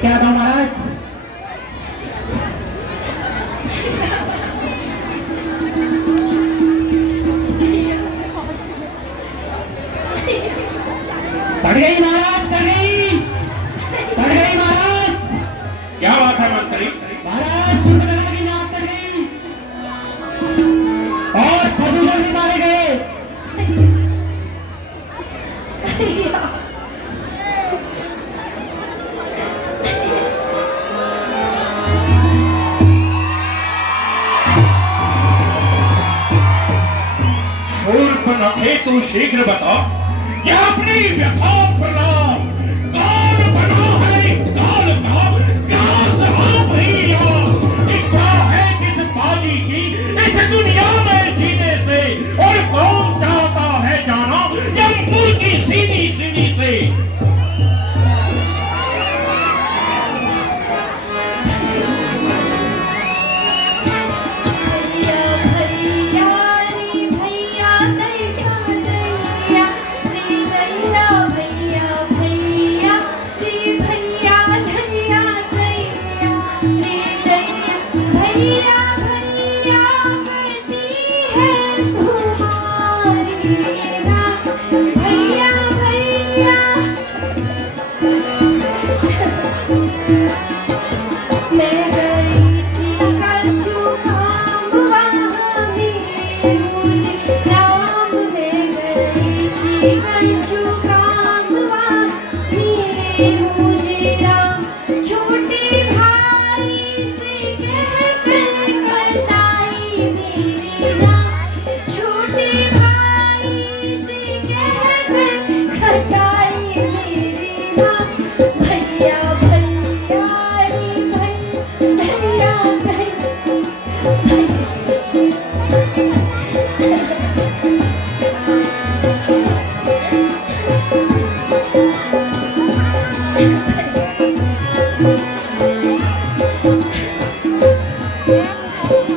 क्या था महाराज? कट गई महाराज, कट गई, कट गई महाराज। क्या बात है मंत्री? महाराज सुर्पनखा की नाक कट गई और खरदूषण भी मारे गए। शूर्पणखे तू शीघ्र बता, ये अपनी व्यथा प्रणाम कौन बना है काल का? क्या सहा भैया इच्छा है किस बाजी की इस दुनिया में जीने से? और कौन चाहता है जाना यमपुर की सीधी सीधी से?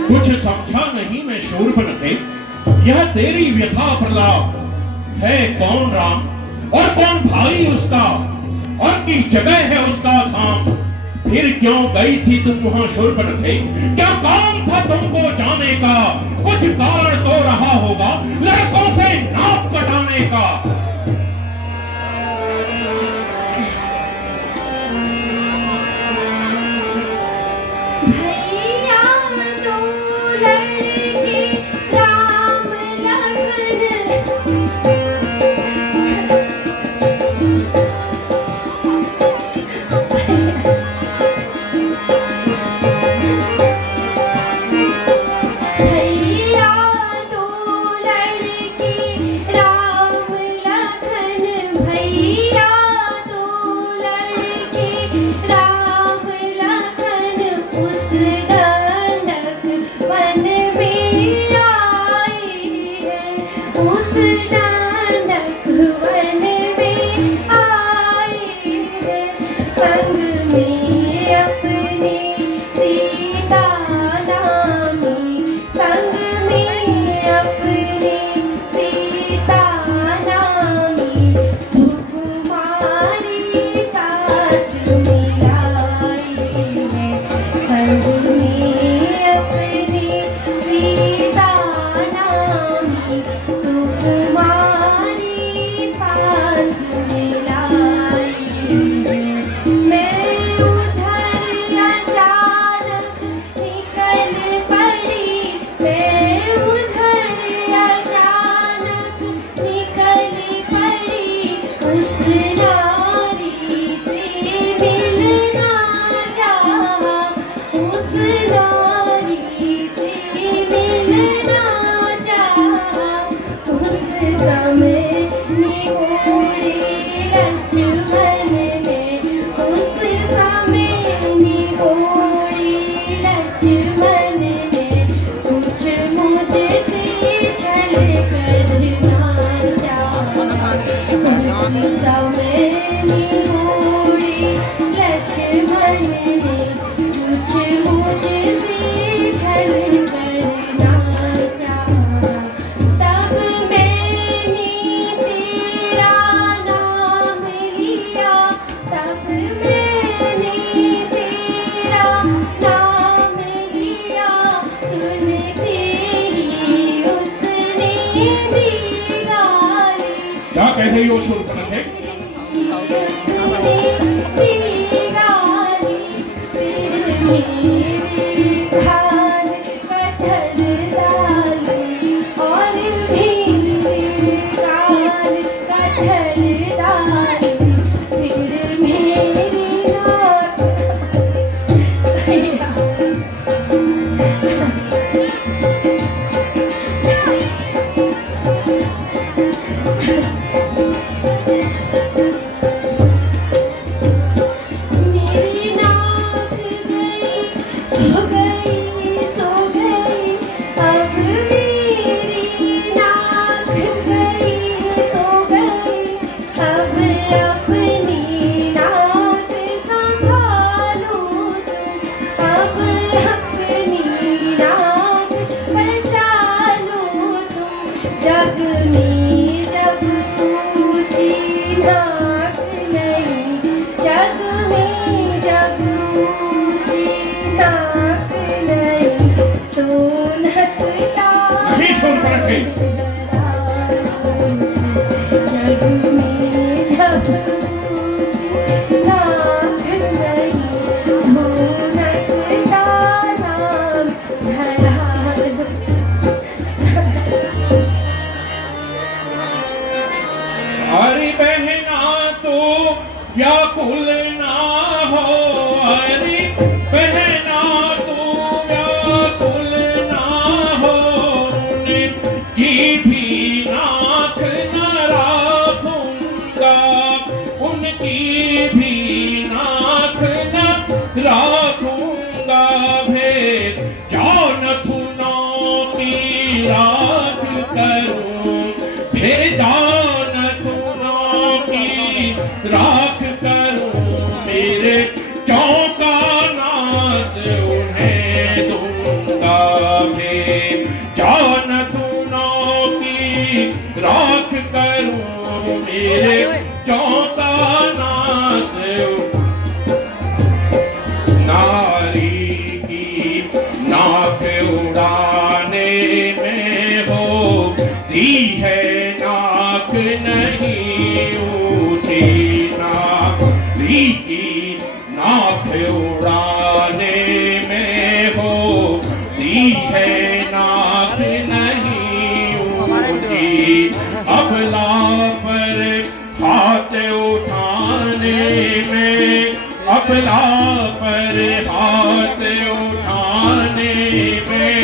कुछ समझा नहीं मैं शूर्पणखे, यह तेरी व्यथा प्रलाप है कौन राम और कौन भाई उसका और किस जगह है उसका धाम? फिर क्यों गई थी तुम वहां शूर्पणखे? क्या काम था तुमको जाने का? कुछ कारण तो रहा होगा लड़कों से नाप कटाने का। रही हो शूर्पणखे? नहीं शूर्पणखे, अरे बहना तो या कुल ना हो, अरे बहना तो या कुल ना हो, उनकी भी नाक न राखूंगा, उनकी भी नाक न राखूंगा, भेद जान थुनों की राख करूं, फिर जान थुनों की राख करूं, मेरे चौका नास उन्हें दूंगा, मैं जान थुनों की राख करूं, मेरे चौका नास नारी की नाक उड़ाने में होती है नाक नहीं ऊंची, नारी की नाक उड़ाने में होती है नाक नहीं ऊंची, अबला पर हाथ उठाने में, अबला पर हाथ उठाने में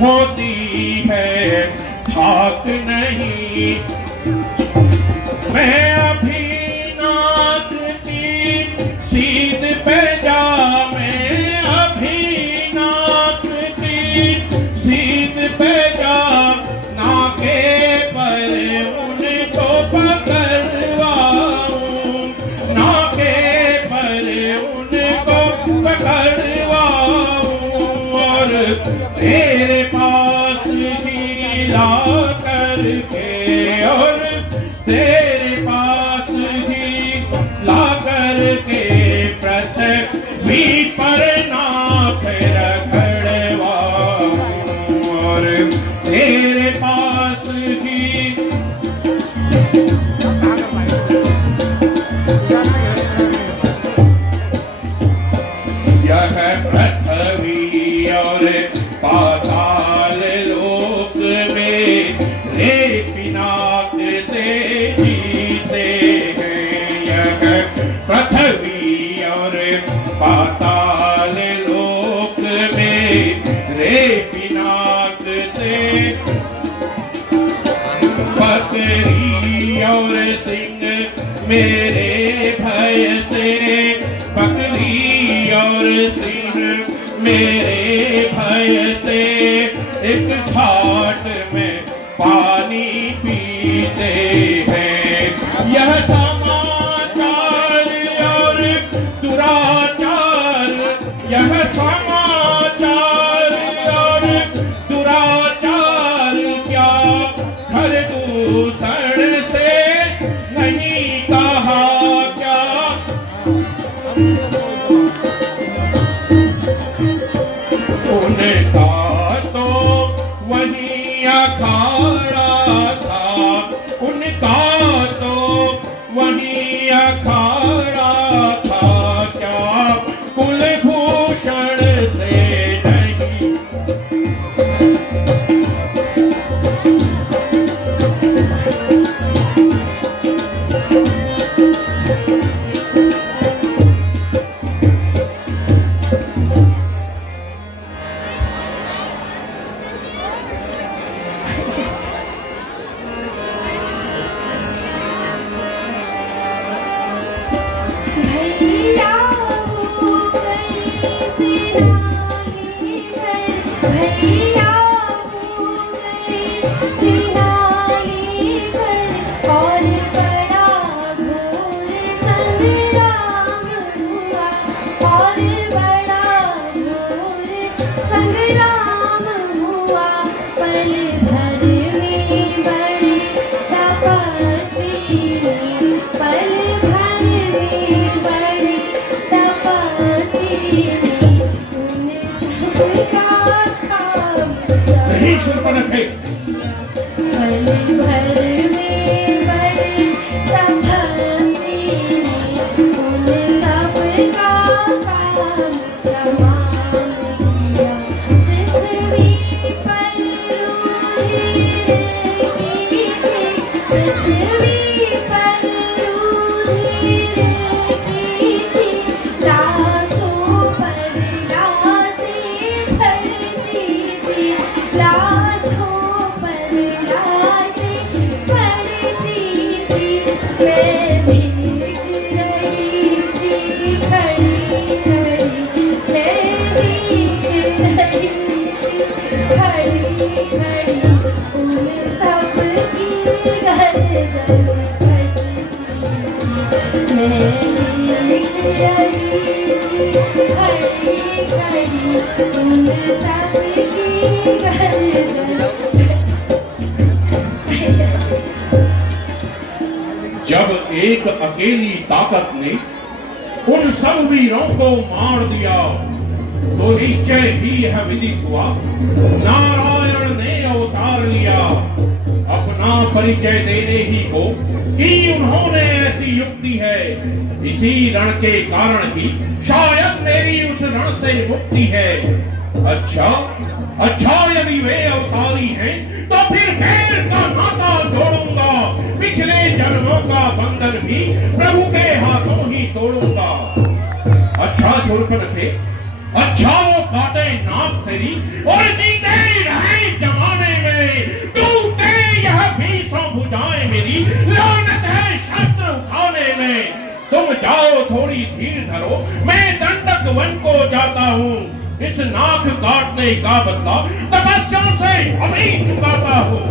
होती है थाक नहीं, मैं अभी नाक की सीध पे जा, मैं अभी नाक की सीध पे जा, नाके पर उनको पकड़वाऊं, नाके पर उनको पकड़वाऊं, और तेरे पास ही ला करके, और तेरे पास ही ला करके पृथ्वी पर नाक रगड़वाऊं, और तेरे पास ही यह पृथ्वी और पाताल लोक में रे पिनाक से जीते हैं, यह पृथ्वी और पाताल लोक में रे पिनाक से, बकरी और सिंह मेरे भय से, बकरी और सिंह मेरे भय से, एक घाट में पानी पीते हैं, यह समाचार और दुराचार, यह समाचार और दुराचार क्या घर दूषण से नहीं कहा क्या, उनका तो वही अखाड़ा था, उनका तो अखाड़ा था क्या कुलभूषण से नहीं। भैया हो गए सिनाई घर, भैया हो गए सिनाई घर, और बड़ा घोर संग्राम हुआ, और बड़ा घोर संग्राम हुआ। पल भर में बड़े तपस्वी ने, पल भर में बड़े तपस्वी ने, उन सबका काम किया। नहीं शूर्पणखे, पल भर में बड़े तपस्वी ने, उन सबका काम तमाम किया। पृथ्वी पर रूही रहती थी, पृथ्वी पर रूही रहती थी, लाशों पर लाशें पड़ती थी, लाशों पर लाशें पड़ती थी। मैं देख रही थी खड़ी खड़ी, मैं देख रही थी खड़ी खड़ी, उन सबकी गर्दन कटी। मैं देख रही थी खड़ी खड़ी, उन सबकी गर्दन जब एक अकेली ताकत ने उन सब वीरों को मार दिया तो निश्चय ही यह विदित हुआ नारायण ने अवतार लिया। अपना परिचय देने ही को कि उन्होंने ऐसी युक्ति है, इसी रण के कारण ही शायद मेरी उस रण से मुक्ति है। अच्छा अच्छा, यदि वे अवतारी हैं तो फिर पैर का नाता जोड़ूंगा, पिछले जन्मों का बंधन भी प्रभु के हाथों ही तोड़ूंगा। अच्छा शूर्पणखे, अच्छा वो काटे नाक तेरी और जीते ही रहे जमाने में, टूटे यह भीषण भुजाएं मेरी, लानत है शस्त्र उठाने में। तुम जाओ थोड़ी धीर धरो, मैं दंडक वन को जाता हूँ, इस नाक काटने का बदला तपस्या से अभी चुकाता हूँ।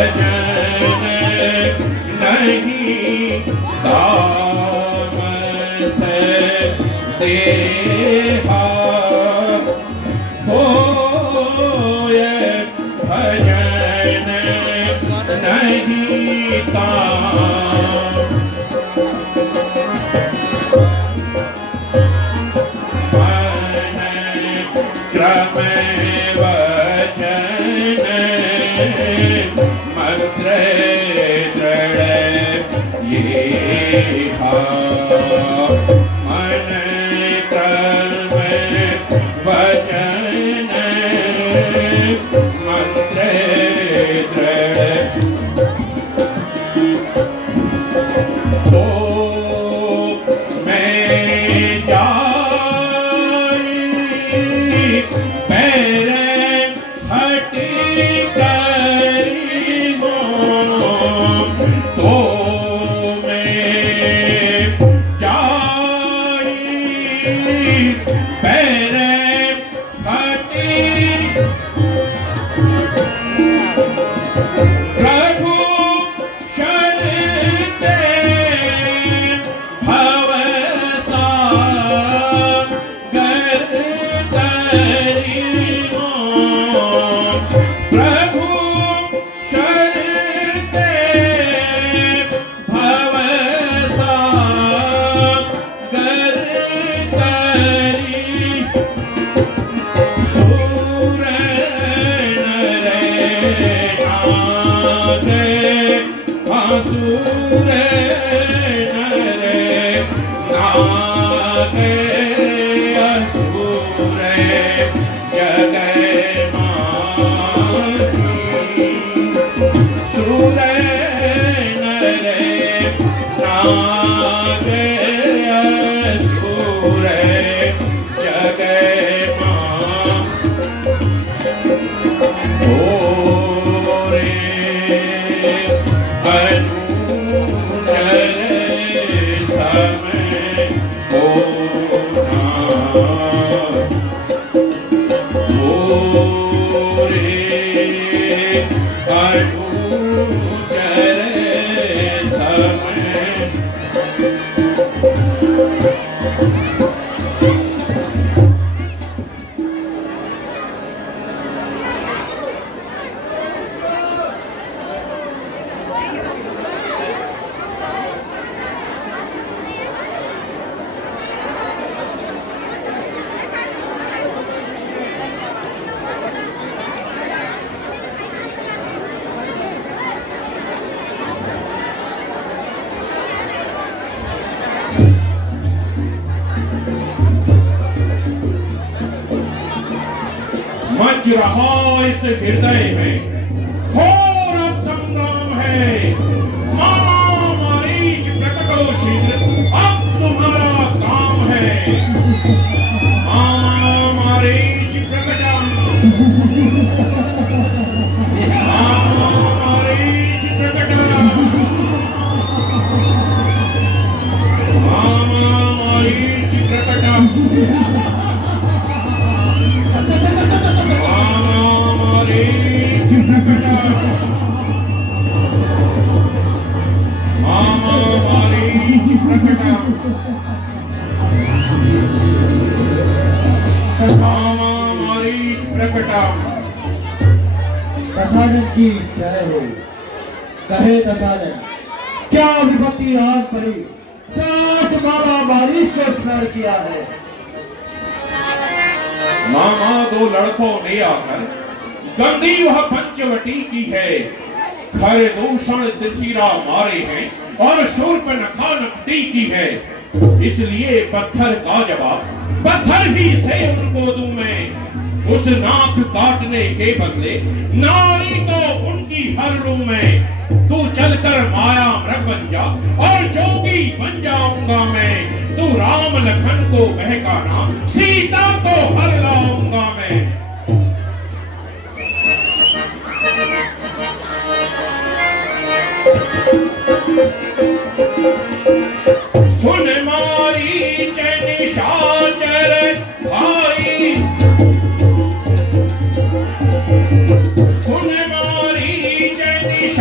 भजन नहीं दाम से देहा होए भजन नहीं दाम क्रम वचन मंत्र दृढ़ ये मन क्रम वचन मंत्र दृढ़ तो मैं जाई पैर हटी करी हो तो मैं जाई पैर हटी प्रभु शरणते भवसागर करी हो प्रभु शरणते भवसागर करी सूर नरे नागे असुर नरे नागे असुर जगै माही सूर नरे नागे असुर जगै ओरे अनुचर समय होना ओरे अनुचर समय मच रहा इस हृदय में घोर अब संग्राम है महामारीच प्रकटो शीघ्र अब तुम्हारा काम है महामारीच प्रकटम महामारीच प्रकटम महामारीच प्रकटम महामारीच प्रकटम महामारीच प्रकटम महामारीच प्रकटम दशानन की जय हो। कहे दशानन क्या विपत्ति आज पड़ी, क्या आज महामारी को स्मरण किया है। मामा दो लड़कों ने आकर गंदी वह पंचवटी की है, खर दूषण त्रिशिरा मारे हैं और शूर्पणखा नकटी की है। इसलिए पत्थर का जवाब पत्थर ही से उनको दूं मैं। उस नाक काटने के बदले नारी को उनकी हर लूं मैं। तू चलकर माया मृग बन जा और जोगी बन जाऊंगा मैं। तू राम लखन को बहकाना, सीता को हर लाऊंगा मैं। सुन मारी निशाचर भाई, सुन मारी निशाचर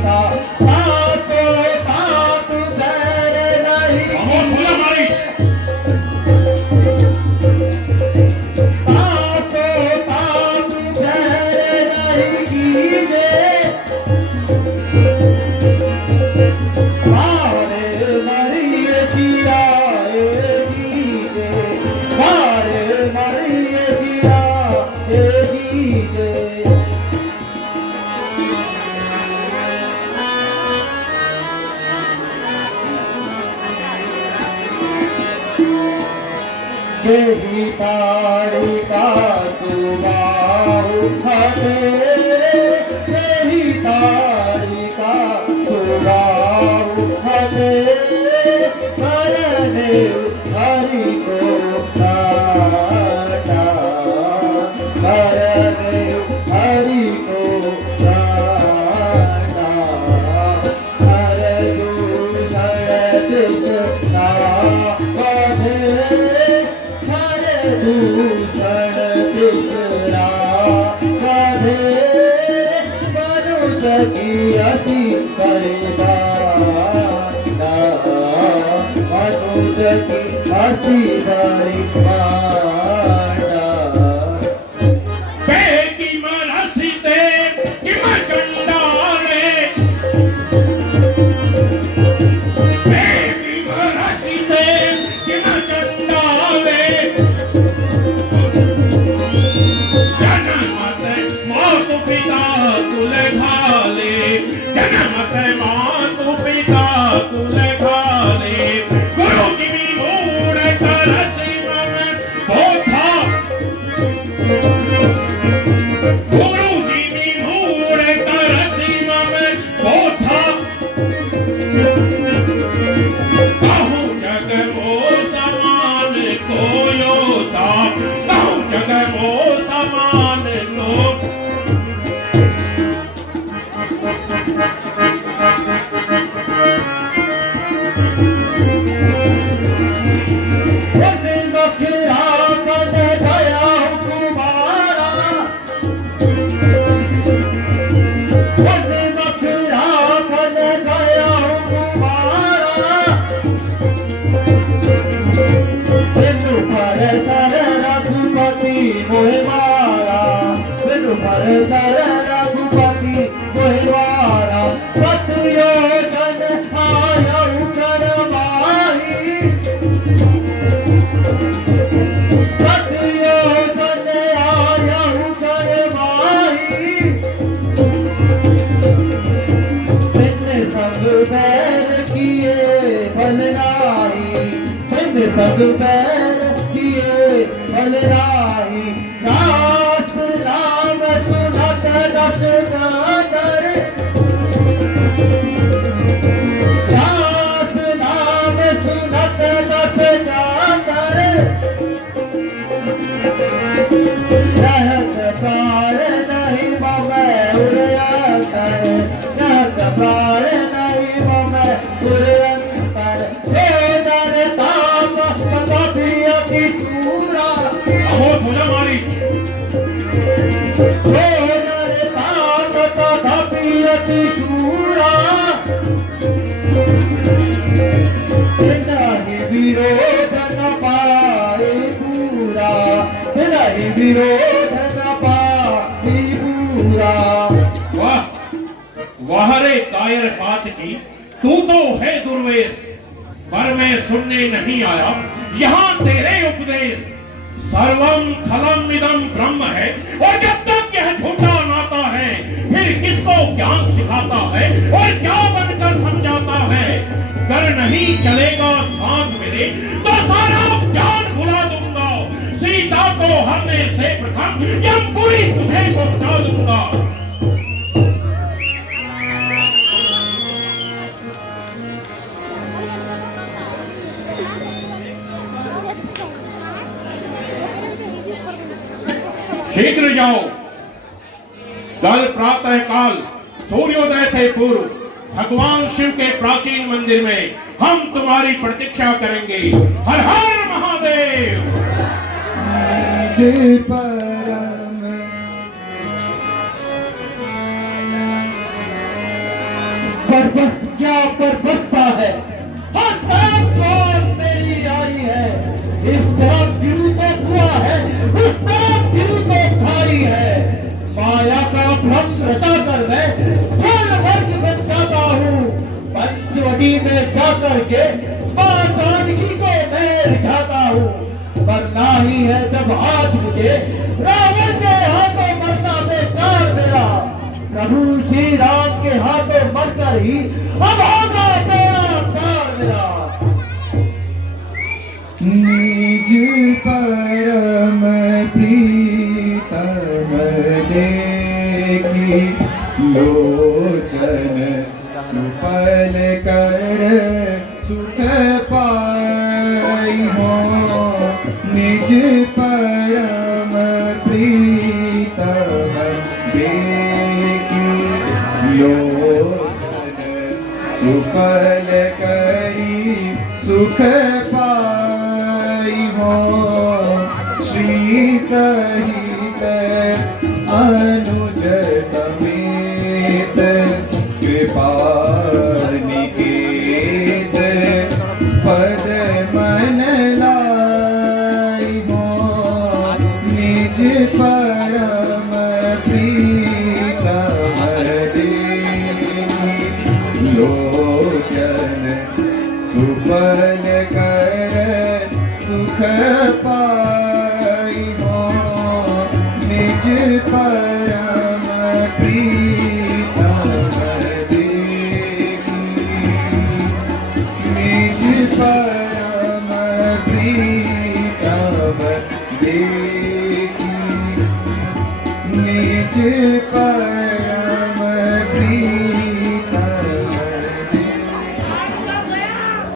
सीता ताको तात बैर नहीं खामोश हो जा मारिच। ताको तात बैर नहीं कीजे मारे मरिए जियाए जीजे मारे मरिए जियाए जीजे जेही ताड़ी का सुबाहु फटे जेही ताड़ी का सुबाहु फटे मरने हरि को काटा मरने हरि को काटा हर दूषण दिशा बढ़े दूषण तीसरा बढ़े मनुज की अति परिमाना मनुज की अति परिमाना बेगी मरसिते हिम चंडाले बेगी मरसिते हिम चंडाले जनमत मातु पिता तुले खाले जनमत मातु पिता तुले खाले गुरु की भी मूड करसी मन बोधा गुरु जी भी मूड करसी मन बोधा कहूँ जग मो समान कोयो था कहूँ जग मो समान को बखरा कर गया तुम्हारा बखरा कर गया तुम्हारा बिनु पर सर रघुपति मोहि मारा बिनु पर सर रघुपति मोहि मारा पतियो जन आया उचर माही पतियो जन आया उचर माही बिन संग बैर किए बलराही बिन संग बैर किए बलराही रात राम सुनत रस गागर रात राम सुनत रस गागर रहत प्राण नहीं ममै उड़यंतर रहत प्राण नहीं ममै उड़यंतर हे नर ताप कदापि अति चूरा खामोश हो जा मारिच। हे नर ताप कदापि अति चूरा नहीं विरोध न पाए पूरा नहीं विरोध न पाए पूरा वाह वाह रे कायर बात की तू तो है दुर्वेश पर मैं सुनने नहीं आया यहाँ तेरे उपदेश सर्वम खलम इदम ब्रह्म है और जब तक यह झूठा नाता है फिर किसको ज्ञान सिखाता है और क्या बनकर समझाता है कर नहीं चलेगा साथ मेरे तो सारा ज्ञान भुला दूंगा सीता को हरने से प्रथम यमपुरी तुझे पहुंचा दूंगा। शीघ्र जाओ कल प्रातः काल सूर्योदय से पूर्व भगवान शिव के प्राचीन मंदिर में हम तुम्हारी प्रतीक्षा करेंगे। हर हर महादेव। जय परम बस क्या बरबत्ता है, हर तरफ बात मेरी आई है, इस तरफ गिरू तो हुआ है, उस तरफ गिरू तो खाई है। माया का भ्रम रचा कर मैं स्वर्ण वर्ग बन जाता हूँ, पंचवटी में जाकर के मां जानकी को मैं रिझाता हूँ। मरना ही है जब आज मुझे रावण के हाथों मरना बेकार मेरा, प्रभु श्री राम के हाथों मरकर ही अब होगा तेरा पार मेरा। निज परम प्रीतम देखी लोचन सुफल कर सुख पाई हो। निज परम प्रीतम देखी लोचन सुफल करी सुख पाई हो। श्री सहित अनुज समेत कृपा निकेत पद मन लाई हो। निज परम प्रीतम देखी लोचन सुफल कर सुख पाई हो। निज परम प्रीतम देखी निज परम प्रीतम देखी निज पर